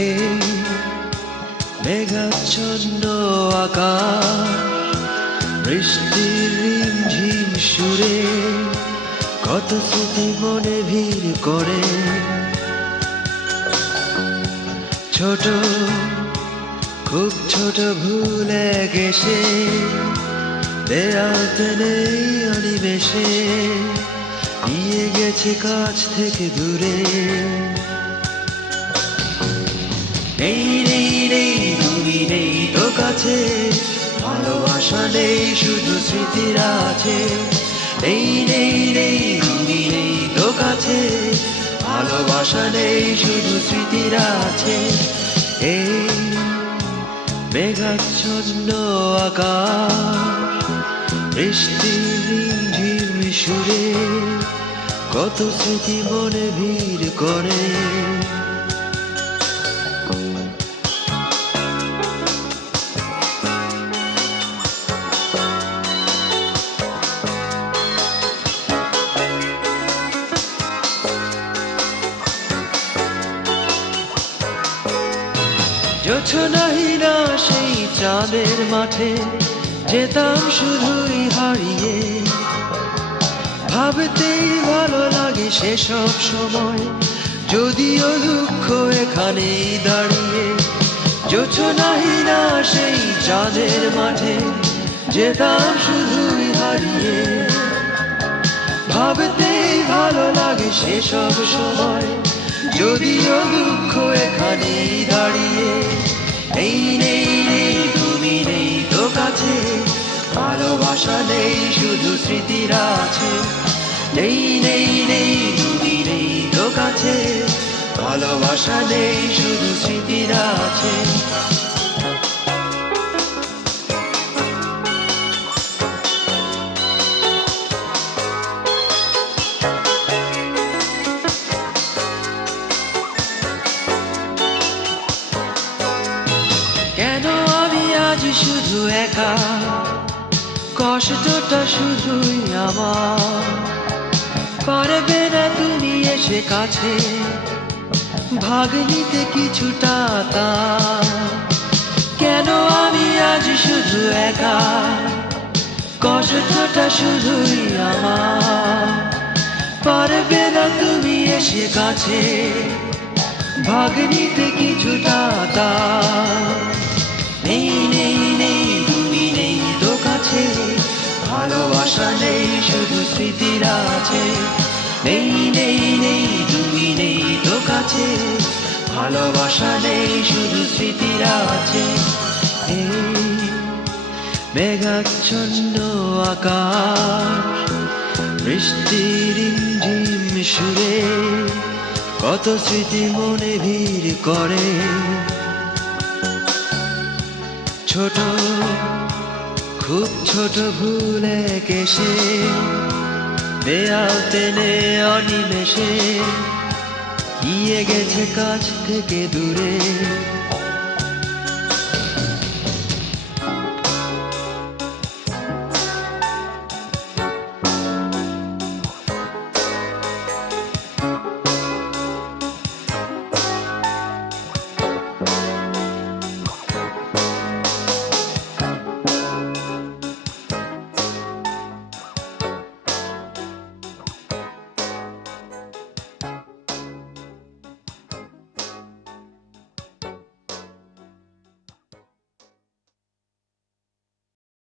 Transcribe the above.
এই মেঘাচ্ছন্ন আকাশ, বৃষ্টির রিমঝিম সুরে কত স্মৃতি মনে ভিড় করে। ছোট, খুব ছোট ভুলে গেছে, দেয়াতে নেই অনিমেষে, নিয়ে গেছে কাছ থেকে দূরে। নেই নেই নেই তুমি নেই তো কাছে, ভালোবাসা নেই শুধু স্মৃতির আছে। নেই নেই নেই তুমি নেই তো কাছে, ভালোবাসা নেই শুধু স্মৃতির আছে। এই মেঘাচ্ছন্ন আকাশ, বৃষ্টির রিমঝিম সুরে কত স্মৃতি মনে ভিড় করে। জোছনাহীনা সেই চাঁদের মাঠে যেতাম শুধুই হারিয়ে, ভাবতেই ভালো লাগে সেসব সময়, যদিও দুঃখ এখানেই দাঁড়িয়ে। জোছনাহীনা সেই চাঁদের মাঠে যেতাম শুধুই হারিয়ে, ভাবতেই ভালো লাগে সেসব সময়, যদিও দুঃখ এখানেই দাঁড়িয়ে। এই নেই নেই তুমি নেই তো কাছে, ভালোবাসা নেই শুধু স্মৃতির আছে। নেই নেই নেই তুমি নেই তো কাছে, ভালোবাসা নেই শুধু স্মৃতির আছে। কেন আমি আজ শুধু একা, কষ্টটা শুধুই আমার, পারবে না তুমি এসে কাছে ভাগ নিতে কিছুটা তা। কেন আমি আজ শুধু একা, কষ্টটা শুধুই আমার, পারবে না তুমি এসে কাছে ভাগ নিতে কিছুটা তা। নেই নেই নেই তুমি নেই তো কাছে, ভালোবাসা নেই শুধু স্মৃতির আছে। নেই নেই নেই তুমি নেই তো কাছে, ভালোবাসা নেই শুধু স্মৃতির আছে। এই মেঘাচ্ছন্ন আকাশ, বৃষ্টির রিমঝিম সুরে কত স্মৃতি মনে ভিড় করে। ছোট, খুব ছোট ভুলে কেসে, দেয়াল টেনে অনিমেষে, নিয়ে গেছে কাছ থেকে দূরে।